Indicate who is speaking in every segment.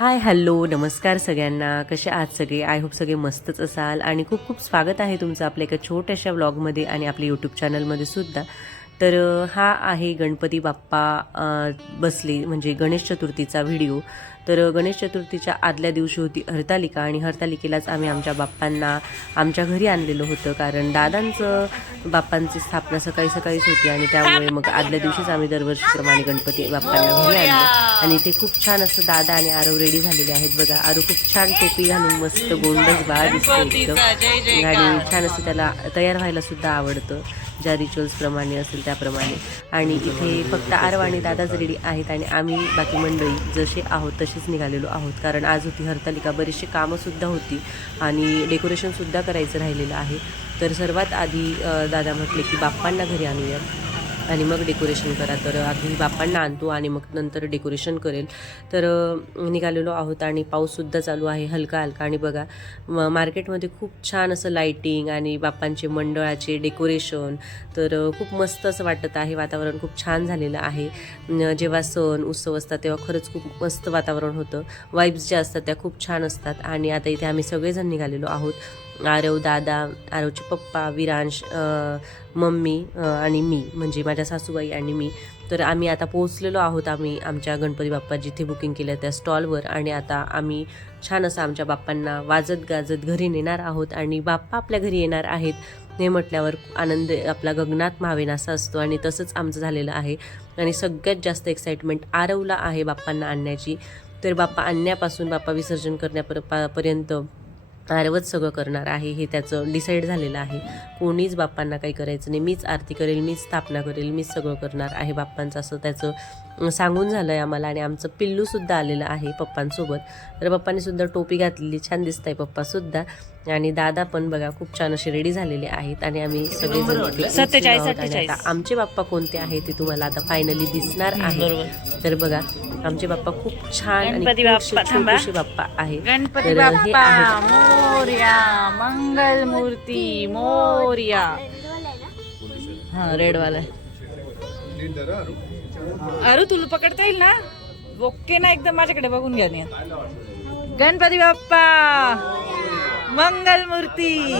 Speaker 1: Hi hello नमस्कार सगळ्यांना. कसे आहात सगळे? आय होप सगळे मस्तच असाल. आणि खूप खूप स्वागत आहे तुमचं आपल्या एका छोट्याशा व्लॉगमध्ये आणि आपल्या यूट्यूब चॅनलमध्ये सुद्धा. तर हा आहे गणपती बाप्पा बसले म्हणजे गणेश चतुर्थीचा व्हिडिओ. तर गणेश चतुर्थीच्या आदल्या दिवशी होती हरतालिका आणि हरतालिकेलाच आम्ही आमच्या बाप्पांना आमच्या घरी आणलेलं होतं. कारण दादांचं बाप्पांची स्थापना सकाळी सकाळीच होती आणि त्यामुळे मग आदल्या दिवशीच आम्ही दरवर्षीप्रमाणे गणपती बाप्पांना घरी आणलं. आणि ते खूप छान असं दादा आणि आरव रेडी झालेले आहेत बघा. आरव खूप छान टोपी घालून मस्त गोंडच बाळ दिसते एकदम आणि छान असं त्याला तयार व्हायला सुद्धा आवडतं. ज्या रिच्युअल्स प्रमाणे असेल त्याप्रमाणे. आणि इथे फक्त आरव आणि दादाच रेडी आहेत आणि आम्ही बाकी मंडळी जसे आहोत तसेच निघालेलो आहोत. कारण आज होती हरतालिका. बरीचशी कामंसुद्धा होती आणि डेकोरेशनसुद्धा करायचं राहिलेलं आहे. तर सर्वात आधी दादा म्हटले की बाप्पांना घरी आणूया. आणि मग डेकोरेशन करा. तर आधी बापांना आणतो आणि मग नंतर डेकोरेशन करेल. तर निघालेलो आहोत आणि पाऊससुद्धा चालू आहे हलका हलका. आणि बघा म- मार्केटमध्ये खूप छान असं लाईटिंग आणि बाप्पांचे मंडळाचे डेकोरेशन तर खूप मस्त असं वाटत आहे. वातावरण खूप छान झालेलं आहे. जेव्हा सण उत्सव असतात तेव्हा खरंच खूप मस्त वातावरण होतं. वाईब्स ज्या असतात त्या खूप छान असतात. आणि आता इथे आम्ही सगळेजण निघालेलो आहोत. आरव दादा आरवचे पप्पा विरांश मम्मी आणि मी म्हणजे माझ्या सासूबाई आणि मी. तर आम्ही आता पोहोचलेलो आहोत आम्ही आमच्या गणपती बाप्पा जिथे बुकिंग केलं त्या स्टॉलवर आणि आता आम्ही छान असं आमच्या बाप्पांना वाजत गाजत घरी नेणार आहोत आणि बाप्पा आपल्या घरी येणार आहेत हे म्हटल्यावर आनंद आपला गगनात मावेनासा असतो आणि तसंच आमचं झालेलं आहे. आणि सगळ्यात जास्त एक्साइटमेंट आरवला आहे बाप्पांना आणण्याची. तर बाप्पा आणण्यापासून बाप्पा विसर्जन करण्यापर आरवच सगळं करणार आहे हे त्याचं डिसाईड झालेलं आहे. कोणीच बाप्पांना काही करायचं नाही. मीच आरती करेल मीच स्थापना करेल मीच सगळं करणार आहे बाप्पांचं. असं त्याचं सांगून झालं आहे आम्हाला आणि आमचं पिल्लूसुद्धा आलेलं आहे पप्पांसोबत. तर पप्पांनी सुद्धा टोपी घातलेली छान दिसत आहे पप्पासुद्धा आणि दादा पण बघा खूप छान असे रेडी झालेले आहेत आणि आम्ही सगळेजण आहोत आमचे बाप्पा कोणते आहे ते तुम्हाला आता फायनली दिसणार आहे तर बघा आमचे बाप्पा खूप छान आणि
Speaker 2: बाप्पा.
Speaker 1: छोटेसे आहेत. तर हे आहेत.
Speaker 2: मोर्या मंगल मूर्ती मोर्या हा रेड वाला अरे तुला पकडता येईल ना? ओके ना एकदम माझ्याकडे बघून घ्या. गणपती बाप्पा! मंगल मूर्ती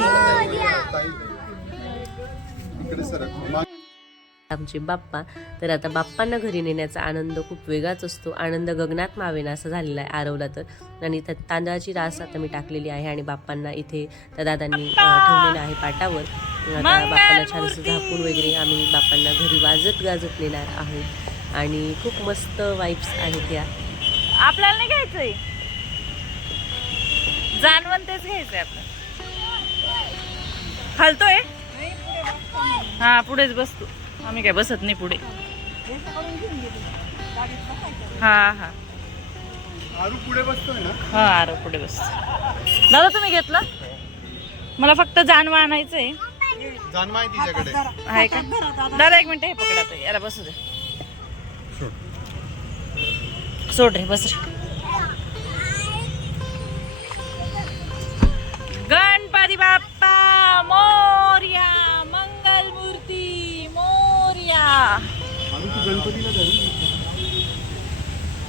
Speaker 1: आमचे बाप्पा तर आता बाप्पांना घरी नेण्याचा आनंद खूप वेगळाच असतो. आनंद गगनात मावेना असा झालेला आहे आरवला तर. आणि त्यात तांदळाची रास आता मी टाकलेली आहे आणि बाप्पांना इथे त्या दादांनी ठेवलेलं आहे पाटावर. बाप्पांना छान असं झाकून वगैरे आम्ही बाप्पांना घरी वाजत गाजत नेणार आहोत. आणि खूप मस्त वाईब्स आहेत या
Speaker 2: आपल्याला नाही घ्यायचंय. जाणवंतेच घ्यायचंय आपलं हलतोय हा पुढेच बसतो. आम्ही काय बसत नाही पुढे. हा हा.
Speaker 3: आरू पुढे बसतोय ना?
Speaker 2: हा आरो पुढे बसतो. दादा तुम्ही घेतलं? मला फक्त जानवा आणायचंय.
Speaker 3: जाणवा आहे तिच्याकडे.
Speaker 2: आहे का? दादा एक मिनिट हे पकडा ताई. याला बसू दे सोड रे बस रे. गणपती बाप्पा मोर्या मंगल मूर्ती मोर्या
Speaker 3: आरू तू गणपतीला धरी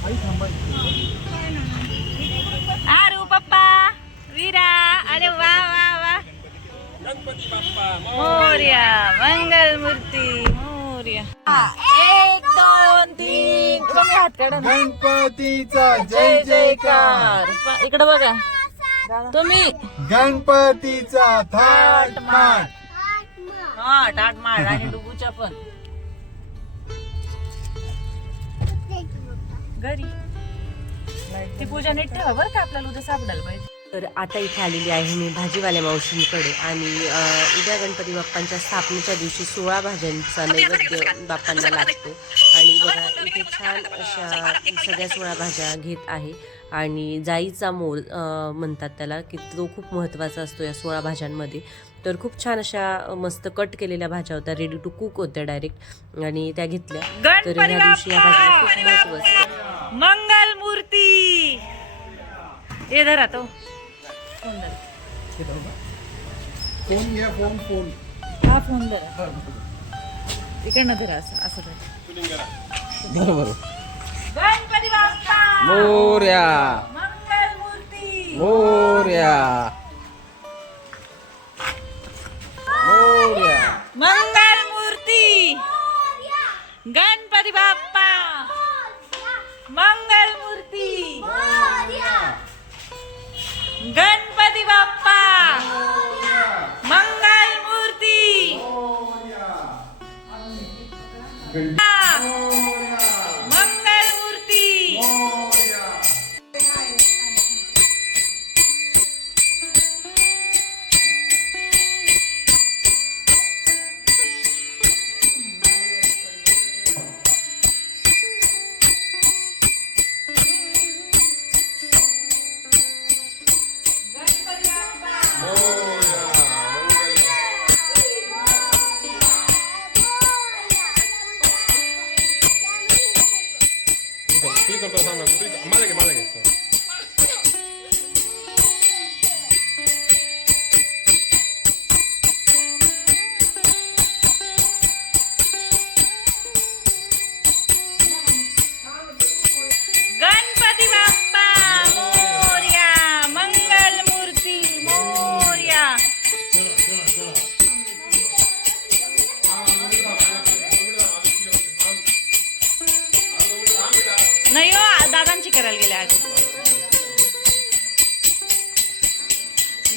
Speaker 3: आई थांबायची
Speaker 2: आरू पप्पा वीरा अरे वा वा वा मोर्या मंगल मूर्ती मोर्या एक दोन तीन तुम्ही हात काढा ना.
Speaker 3: गणपतीचा
Speaker 2: जय जयकार. इकडं बघा. तुम्ही.
Speaker 3: गणपतीचा थाट माट
Speaker 2: हा टाट मार आणि डुबूच्या पण. घरी. ती पूजा नीट ठेवा बरं का आपल्याला उद्या सापडायला पाहिजे.
Speaker 1: तर आता इथे आलेली आहे मी भाजीवाल्या मावशींकडे आणि उद्या गणपती बाप्पांच्या स्थापनेच्या दिवशी सोळा भाज्यांचा नैवेद्य बाप्पांना लागतो. आणि बघा इथे छान अशा सगळ्या सोळा भाज्या घेत आहे. आणि जाईचा मोल म्हणतात त्याला की तो खूप महत्त्वाचा असतो या सोळा भाज्यांमध्ये. तर खूप छान अशा मस्त कट केलेल्या भाज्या होत्या रेडी टू कुक होत्या डायरेक्ट आणि त्या घेतल्या. तर ह्या दिवशी या भाज्या खूप महत्त्व असतं
Speaker 2: मंगल मूर्ती हे धरा तो. फोन
Speaker 3: घ्या फोन फोन.
Speaker 2: हा फोन धरा. इकडनं धरा असं असं धरा.
Speaker 4: बरोबर.
Speaker 2: गणपती बाप्पा!
Speaker 4: मोर्या.
Speaker 2: मंगल
Speaker 4: मोर्या मोर्या.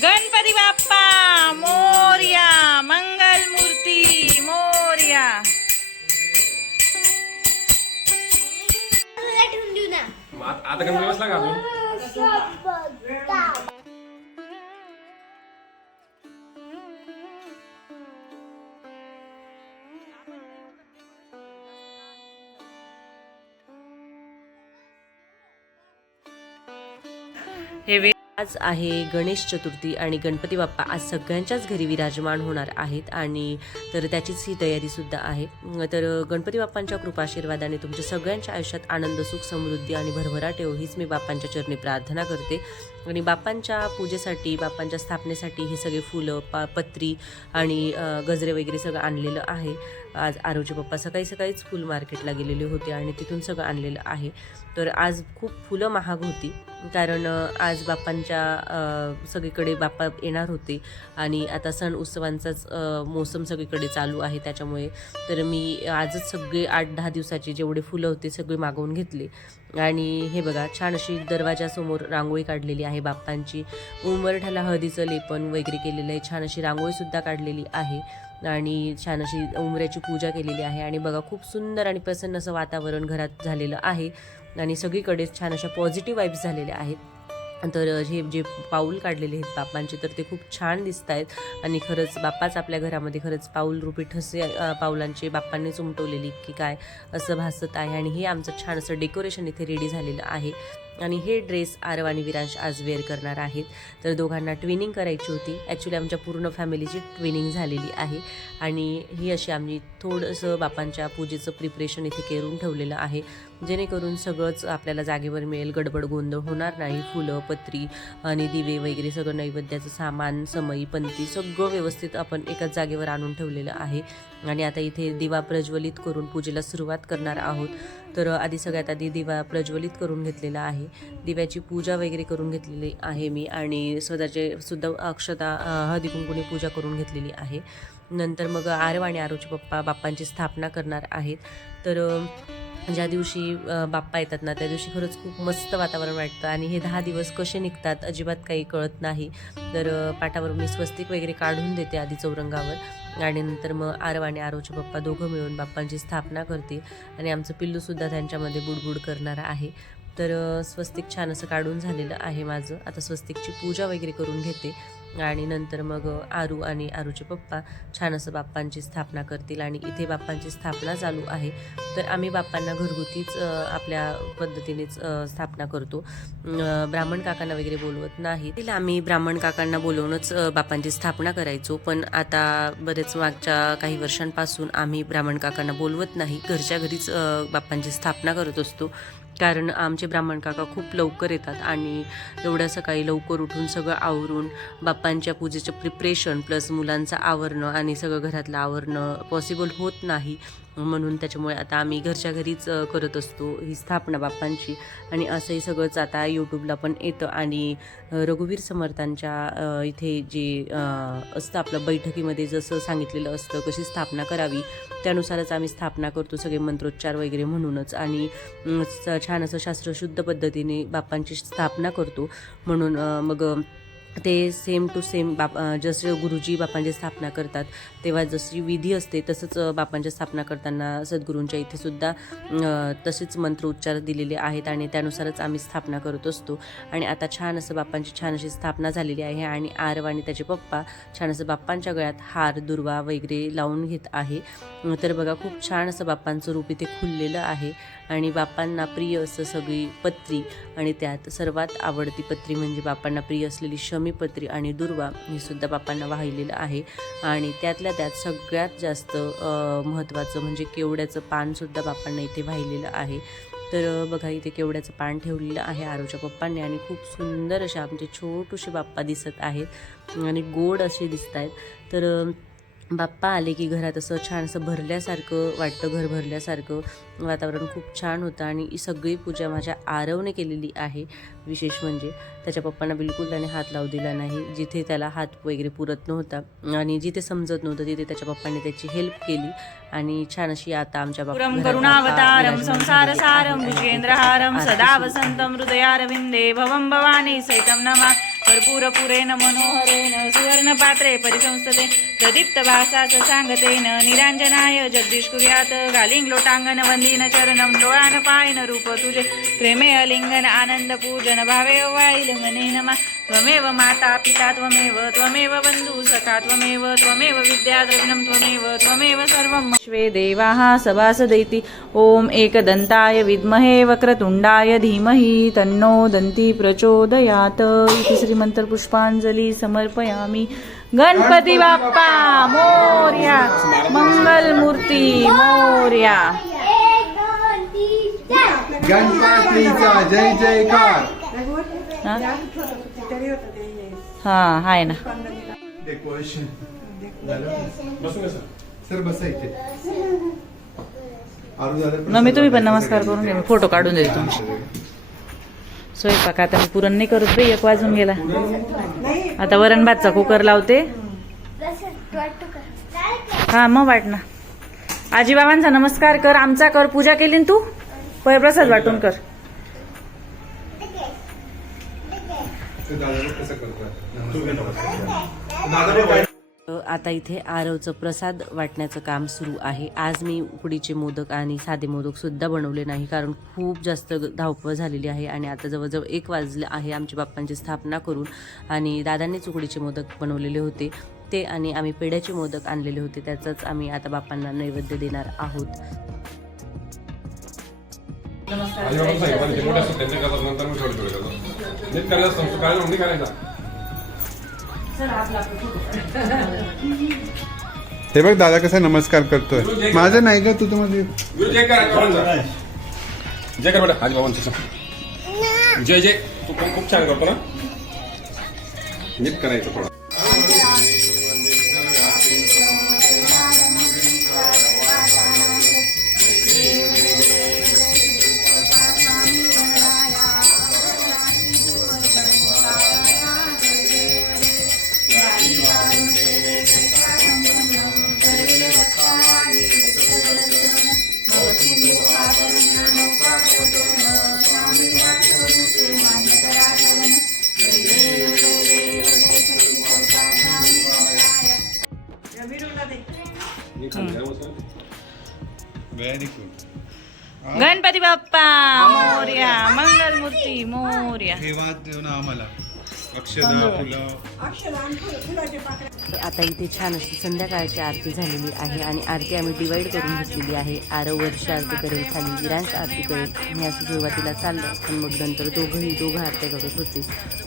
Speaker 2: गणपती बाप्पा मोर्या मंगल मूर्ती मोर्या
Speaker 4: आता कमी बसला का अजून
Speaker 1: हे वे आज आहे गणेश चतुर्थी आणि गणपती बाप्पा आज सगळ्यांच्याच घरी विराजमान होणार आहेत आणि तर त्याचीच ही तयारी सुद्धा आहे. तर गणपती बाप्पांच्या कृपाशीर्वादाने तुमच्या सगळ्यांच्या आयुष्यात आनंद सुख समृद्धी आणि भरभराट येऊ हीच मी बाप्पांच्या चरणी प्रार्थना करते. आणि बापांच्या पूजेसाठी बापांच्या स्थापनेसाठी हे सगळे फुलं पा पत्री आणि गजरे वगैरे सगळं आणलेलं आहे. आज आरोजी बाप्पा सकाळी सकाळीच फुल मार्केटला गेलेले होते आणि तिथून सगळं आणलेलं आहे. तर आज खूप फुलं महाग होती. कारण आज बाप्पांच्या सगळीकडे बाप्पा येणार होते आणि आता सण उत्सवांचाच मोसम सगळीकडे चालू आहे त्याच्यामुळे. तर मी आजच सगळे आठ दहा दिवसाचे जेवढे फुलं होते सगळे मागवून घेतले. आणि हे बघा छान अशी दरवाजासमोर रांगोळी काढलेली आहे बाप्पांची. उंबरठ्याला हळदीचं लेपन वगैरे केलेलं आहे छान अशी रांगोळीसुद्धा काढलेली आहे. आणि छान अशी उंबऱ्याची पूजा केलेली आहे. आणि बघा खूप सुंदर आणि प्रसन्न असं वातावरण घरात झालेलं आहे. आणि सगळीकडे छान अशा पॉझिटिव्ह वाईब्स झालेल्या आहेत. तर हे जे पाऊल काढलेले आहेत बाप्पांचे तर ते खूप छान दिसत आहेत आणि खरंच बाप्पाच आपल्या घरामध्ये खरंच पाऊल रूपी ठसे पाऊलांचे बाप्पांनीच उमटवलेली की काय असं भासत आहे. आणि हे आमचं छान असं डेकोरेशन इथे रेडी झालेलं आहे. आणि हे ड्रेस आरव आणि विरांश आज वेअर करणार आहेत. तर दोघांना ट्विनिंग करायची होती. ॲक्च्युली आमच्या पूर्ण फॅमिलीची ट्विनिंग झालेली आहे. आणि ही अशी आम्ही थोडंसं बापांच्या पूजेचं प्रिपरेशन इथे करून ठेवलेलं आहे. जेणेकरून सगळंच आपल्याला जागेवर मिळेल. गडबड गोंधळ होणार नाही. फुलं पत्री आणि दिवे वगैरे सगळं नैवेद्याचं सामान समई पंथी सगळं व्यवस्थित आपण एकाच जागेवर आणून ठेवलेलं आहे. आणि आता इथे दिवा प्रज्वलित करून पूजेला सुरुवात करणार आहोत. तर आधी सगळ्यात आधी दिवा प्रज्वलित करून घेतलेला आहे. दिव्याची पूजा वगैरे करून घेतलेली आहे मी आणि स्वतःचे सुद्धा अक्षता अ, पूजा करून घेतलेली आहे. नंतर मग आरव आणि आरोचे पप्पा बाप्पांची स्थापना करणार आहेत. तर म्हणजे ज्या दिवशी बाप्पा येतात ना त्या दिवशी खरंच खूप मस्त वातावरण वाटतं. आणि हे दहा दिवस कसे निघतात अजिबात काही कळत नाही. तर अ, पाटावर मी स्वस्तिक वगैरे काढून देते आधी चौरंगावर. आणि नंतर मग आरव आणि आरोचे बाप्पा दोघं मिळून बाप्पांची स्थापना करतील. आणि आमचं पिल्लूसुद्धा त्यांच्यामध्ये बुडबुड करणारा आहे. तर स्वस्तिक छान असं काढून झालेलं आहे माझं. आता स्वस्तिकची पूजा वगैरे करून घेते. आणि नंतर मग आरू आणि आरूचे पप्पा छान असं बाप्पांची स्थापना करतील आणि इथे बाप्पांची स्थापना चालू आहे. तर आम्ही बाप्पांना घरगुतीच आपल्या पद्धतीनेच स्थापना करतो. ब्राह्मण काकांना वगैरे बोलवत नाही तिला आम्ही ब्राह्मण काकांना बोलवूनच बाप्पांची स्थापना करायचो. पण आता बरेच मागच्या काही वर्षांपासून आम्ही ब्राह्मण काकांना बोलवत नाही. घरच्या घरीच बाप्पांची स्थापना करत असतो. कारण आमचे ब्राह्मण काका खूप लवकर येतात आणि एवढ्या सकाळी लवकर उठून सगळं आवरून बाप्पांच्या पूजेचं प्रिपरेशन प्लस मुलांचं आवरणं आणि सगळं घरातलं आवरणं पॉसिबल होत नाही. म्हणून त्याच्यामुळे आता आम्ही घरच्या घरीच करत असतो ही स्थापना बाप्पांची. आणि असंही सगळंच आता यूट्यूबला पण येतं आणि रघुवीर समर्थांच्या इथे जे असतं आपलं बैठकीमध्ये जसं सांगितलेलं असतं कशी स्थापना करावी त्यानुसारच आम्ही स्थापना करतो सगळे मंत्रोच्चार वगैरे म्हणूनच. आणि स- छान असं शास्त्रशुद्ध पद्धतीने बाप्पांची स्थापना करतो. म्हणून मग ते सेम टू सेम बाप जसं गुरुजी बापांची स्थापना करतात तेव्हा जशी विधी असते तसंच बापांची स्थापना करताना सद्गुरूंच्या इथे सुद्धा तसेच मंत्र उच्चार दिलेले आहेत आणि त्यानुसारच आम्ही स्थापना करत असतो. आणि आता छान असं बापांची छान अशी स्थापना झालेली आहे आणि आरव आणि त्याचे पप्पा छान असं बाप्पांच्या गळ्यात हार दुर्वा वगैरे लावून घेत आहे. तर बघा खूप छान असं बाप्पांचं रूप इथे खुललेलं आहे. आणि बापांना प्रिय असं सगळी पत्री आणि त्यात सर्वात आवडती पत्री म्हणजे बापांना प्रिय असलेली शमी पत्री आणि दुर्वा हे सुद्धा बापांना वाहिलेलं आहे. आणि त्यातल्या त्यात सगळ्यात जास्त महत्त्वाचं म्हणजे केवड्याचं पानसुद्धा बाप्पांना इथे वाहिलेलं आहे. तर बघा इथे केवड्याचं पान ठेवलेलं आहे आरोच्या पप्पांनी आणि खूप सुंदर असे आमचे छोटूसे बाप्पा दिसत आहेत आणि गोड असे दिसत आहेत तर बाप्पा आले की घरात असं छान असं भरल्यासारखं वाटतं घर भरल्यासारखं. वातावरण खूप छान होतं आणि सगळी पूजा माझ्या आरवने केलेली आहे विशेष म्हणजे. त्याच्या पप्पांना बिलकुल त्याने हात लावू दिला नाही जिथे त्याला हात वगैरे पुरत नव्हता आणि जिथे समजत नव्हतं तिथे त्याच्या पप्पांनी त्याची हेल्प केली. आणि छान अशी आता आमच्या बाप्पा
Speaker 2: सदा
Speaker 1: सुरू.
Speaker 2: वसन्तं हृदयारविन्दे भवं भवानी सहितं नमा. कर्पूरपुरेण मनोहरेन सुवर्णपात्रे परिसंस्थते प्रदीप्त भासाच सांगतेन निरांजनाय जगदीश कुर्यात घालिंग लोटांगन वंदीन चरणं डोळान पायन रूप तुझे प्रेमे अलिंगन आनंद पूजन भावे वाईलिंगने नमा। त्वमेव माता पिता त्वमेव त्वमेव बन्धु सखा त्वमेव त्वमेव विद्या द्रविणं त्वमेव त्वमेव सर्वं विश्वे देवाः सभासदैति। ॐ एकदन्ताय विद्महे वक्रतुण्डाय धीमहि तन्नो दन्ती प्रचोदयात् इति श्रीमन्त्रपुष्पाञ्जली समर्पयामि। गणपती बाप्पा मोर्या मंगलमूर्ती मोर्या।
Speaker 3: गणपतीचा जय जयकार।
Speaker 2: हा? हा आहे ना.
Speaker 3: डेकोरेशन
Speaker 4: बसून सर
Speaker 3: सर बसा इथे. आरू दादा पण
Speaker 2: न मी तुम्ही पण नमस्कार करून घ्या. मी फोटो काढून देते तुमचे. स्वयंपाक आता मी पुरण नाही करत बाई एक वाजून गेला. आता वरण भातचा कुकर लावते. हा मग वाट ना. आजीबाबांचा नमस्कार कर आमचा कर पूजा केली ना तू? प्रसाद वाटून कर.
Speaker 1: आता इथे आरवचं प्रसाद वाटण्याचं काम सुरू आहे. आज मी उकडीचे मोदक आणि साधे मोदक सुद्धा बनवले नाही कारण खूप जास्त धावपळ झालेली आहे आणि आता जवळजवळ एक वाजलं आहे आमच्या बाप्पांची स्थापना करून आणि दादांनीच उकडीचे मोदक बनवलेले होते. ते आणि आम्ही पेढ्याचे मोदक आणलेले होते. त्याचाच आम्ही आता बाप्पांना नैवेद्य देणार आहोत.
Speaker 4: सांगितलं ते मोठे असतात त्यांचे करतात नंतर मी थोडे थोडे करतो नीट करायचं असतं करायला नाही करायचा
Speaker 3: हे बघ दादा कसा नमस्कार करतोय. माझं नाही का तू तर माझे
Speaker 4: गुरु जय कर जय कर बेटा. आज बाबांचा जय जय तू पण खूप छान करतो ना. नीट करायचं थोडं.
Speaker 3: Very good
Speaker 2: Ganpati Bappa Morya Mangalmurti Morya.
Speaker 3: ठेवा देऊ ना आम्हाला अक्षदा फुलं.
Speaker 1: आता इथे छान अशी संध्याकाळची आरती झालेली आहे आणि आरती आम्ही डिवाईड करून घेतलेली आहे. आरव वर्ष आरती करेल खाली विरांश आरती करेल. मी असं सुरुवातीला चाललं पण मग नंतर दोघंही दोघं आरत्या करत होते.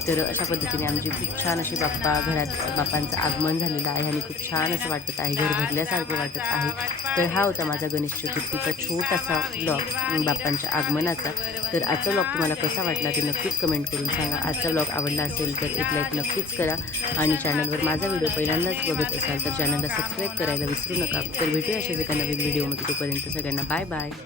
Speaker 1: तर अशा पद्धतीने आमची खूप छान अशी बाप्पा घरात बाप्पांचं आगमन झालेलं आहे आणि खूप छान असं वाटत आहे घर भरल्यासारखं वाटत आहे. तर हा होता माझा गणेश चतुर्थीचा छोटासा ब्लॉग बाप्पांच्या आगमनाचा. तर आजचा ब्लॉग तुम्हाला कसा वाटला ते नक्कीच कमेंट करून सांगा. आजचा ब्लॉग आवडला असेल तर एक लाईक नक्कीच करा आणि चॅनलवर माझा व्हिडिओ पहिल्यांदाच बघत असाल तर चॅनलला सबस्क्राईब करायला विसरू नका. तर भेटूया अशाच एका नवीन व्हिडिओमध्ये तोपर्यंत सगळ्यांना बाय बाय